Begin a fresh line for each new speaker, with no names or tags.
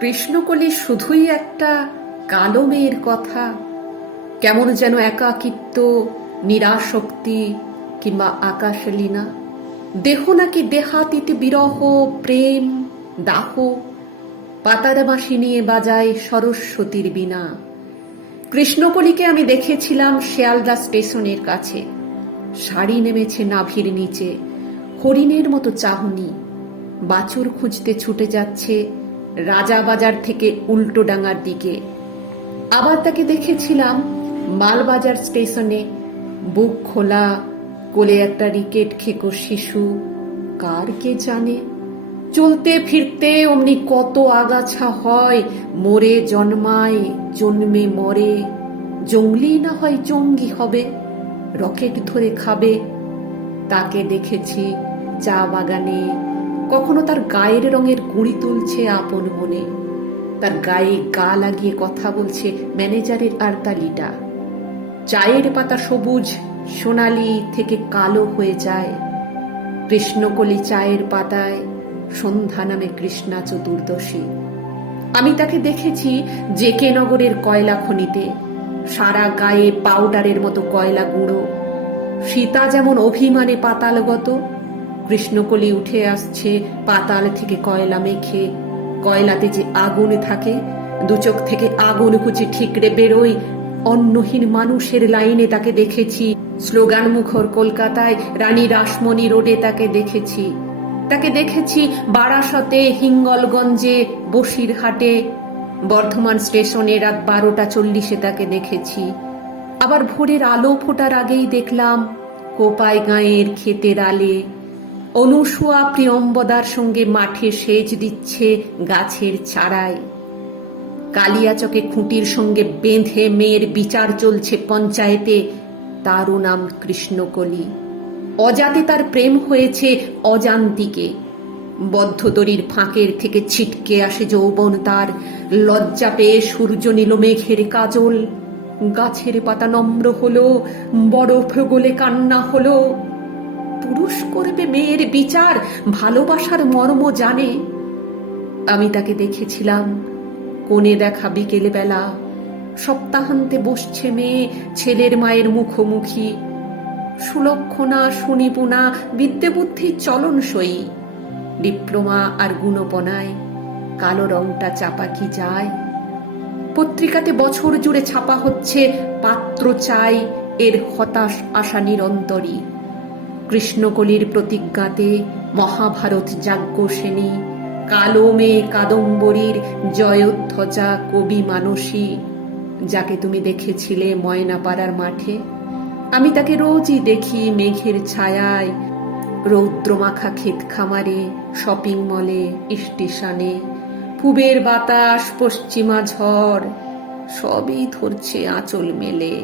কৃষ্ণকলি শুধুই একটা কালো মেয়ের কথা? কেমন যেন একাকিত্ব নিরাশক্তি কিংবা আকাশলীনা দেহ নাকি দেহাতীত বিরহ, প্রেম, দাহ? পাতার বাঁশি নিয়ে বাজায় সরস্বতীর বিনা কৃষ্ণকলিকে আমি দেখেছিলাম শেয়ালদা স্টেশনের কাছে। শাড়ি নেমেছে নাভির নিচে। হরিণের মতো চাহনি। বাছুর খুঁজতে ছুটে যাচ্ছে রাজাবাজার থেকে উল্টো ডাঙার দিকে। আবার তাকে দেখেছিলাম মালবাজার স্টেশনে, বুক খোলা, কোলে একটা রিকেট খেকো শিশু। কার কে জানে? চলতে ফিরতে অমনি কত আগাছা হয়, মরে, জন্মায়, জন্মে মরে। জঙ্গলি না হয় জঙ্গি হবে, রকেট ধরে খাবে। তাকে দেখেছি চা বাগানে কখনো তার গায়ের রঙের গুঁড়ি তুলছে আপন মনে। তার গায়ে গা লাগিয়ে কথা বলছে ম্যানেজারের আরতালিটা চায়ের পাতা সবুজ, সোনালি থেকে কালো হয়ে যায়। কৃষ্ণকলি চায়ের পাতায় সন্ধ্যা নামে কৃষ্ণা চতুর্দশী। আমি তাকে দেখেছি জেকে নগরের কয়লা খনিতে। সারা গায়ে পাউডারের মতো কয়লা গুঁড়ো। সীতা যেমন অভিমানে পাতালগত কৃষ্ণকলি উঠে আসছে পাতাল থেকে কয়লা মেখে। কয়লাতে যে আগুন থাকে দুচোখ থেকে আগুন কুচি ঠিকরে বেরোয়। অন্নহীন মানুষের লাইনে তাকে দেখেছি। স্লোগান মুখর কলকাতায়, রানী রাসমণি রোডে তাকে দেখেছি। তাকে দেখেছি বারাসতে, হিঙ্গলগঞ্জে, বসিরহাটে। বর্ধমান স্টেশনে রাত বারোটা চল্লিশে তাকে দেখেছি। আবার ভোরের আলো ফোটার আগেই দেখলাম কোপাই গাঁয়ের ক্ষেতের আলে। অনুসুয়া প্রিয়ম্বদার সঙ্গে মাঠে সেচ দিচ্ছে গাছের চারায়। কালিয়াচকে খুঁটির সঙ্গে বেঁধে মেয়ের বিচার চলছে পঞ্চায়েতে, তারও নাম কৃষ্ণকলি। অজাতে তার প্রেম হয়েছে অজান্তিকে বদ্ধদরির ফাঁকের থেকে ছিটকে আসে যৌবন তার। লজ্জা পেয়ে সূর্য নীল মেঘের কাজল। গাছের পাতা নম্র হলো, বরফ গলে কান্না হলো। পুরুষ করবে মেয়ের বিচার, ভালোবাসার মর্ম জানে। আমি তাকে দেখেছিলাম, কোণে দেখা বিকেলে বেলা সপ্তাহান্তে বসছে মেয়ে, ছেলের মায়ের মুখোমুখি। সুলক্ষণা, সুনিপুণা বিদ্যে বুদ্ধি চলনসই। ডিপ্লোমা আর গুণপনায়, কালো রংটা চাপা কি যায়? পত্রিকাতে বছর জুড়ে ছাপা হচ্ছে, পাত্র চাই, এর হতাশ আশা নিরন্তরী। কৃষ্ণকলির প্রতিজ্ঞাতে মহাভারত যাজ্ঞ সেনী, কালো মেয়ে কাদম্বরীর জয়োধ্বজা কবি মানসী, যাকে তুমি দেখেছিলে ময়নাপাড়ার মাঠে। আমি তাকে রোজই দেখি মেঘের ছায়ায়, রৌদ্রমাখা ক্ষেত খামারে শপিং মলে স্টেশনে। পুবের বাতাস, পশ্চিমা ঝড়, সবই ধরছে আঁচল মেলে।